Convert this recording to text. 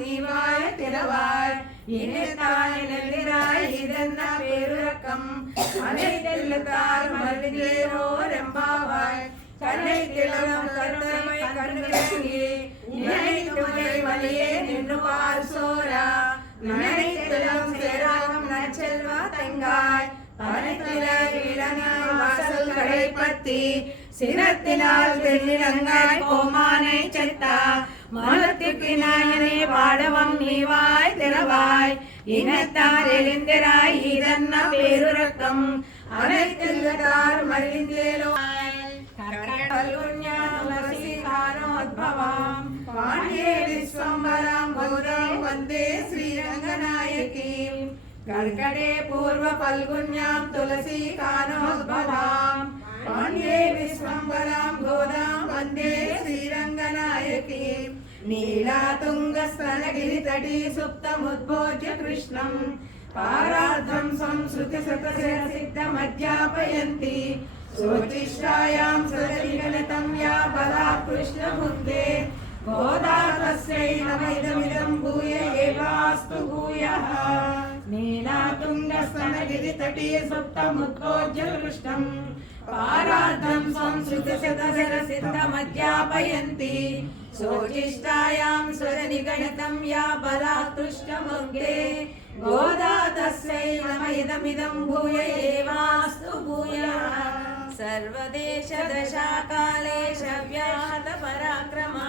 நீவாய் திறவாய் இணைத்தாய் நெல்லிராய் இதென்ன பேருரக்கம் அனைத்தெல்லத்தார் மருந்திலேரோர் எம்பாவாய் கண்ணை திளம் கருணமை கண்களங்கி இணைத்துமை வழியே நின்றுவார் சோரா நினைத்திலம் சேராகம் நற்செல்வா தங்காய் அனைத்தில இளநாய் வாசல் கடைப்பத்தி சிரத்தினால் தென்னிலங்காய் கோமானை செத்தா மனத்துக்கு நாயனே பாடவம் நீவாய் திறவாய் இனத்தார் எழுந்திராய் இதன்ன பேருரக்கம் அனைத்தில்லதார் மறிந்தேலோ பாண்டியே விஸ்வம்பராம் கௌரம் வந்தே ஸ்ரீரங்கநாயகீம் कर्कटे पूर्व फल्गुन्यां तुलसी कानोद्भवां पाण्डे विश्वम्बरां गोदां वन्दे श्रीरङ्गनायकीं नीलातुङ्गस्तनगिरितटी सुप्तमुद्भोज्य कृष्णं पारार्धं संस्कृतिशतशिरसिद्धमध्यापयन्ति सोचिष्टायां सदनिगलितं या बलात् कृष्णभुक्ते गोदा तस्यै नमः भूय एवास्तु भूयः नीलातुङ्गस्तनगिरितटी सुप्तमुद्भोज्य कृष्णं पारार्धं संस्कृतशतशिरसिद्धमध्यापयन्ति सोचिष्टायां स्वजनिगणितं या बलात् कृष्णभुक्ते गोदा तस्यै नमः भूय एवास्तु भूयः सर्वदेश दशाकाले शव्यात पराक्रमा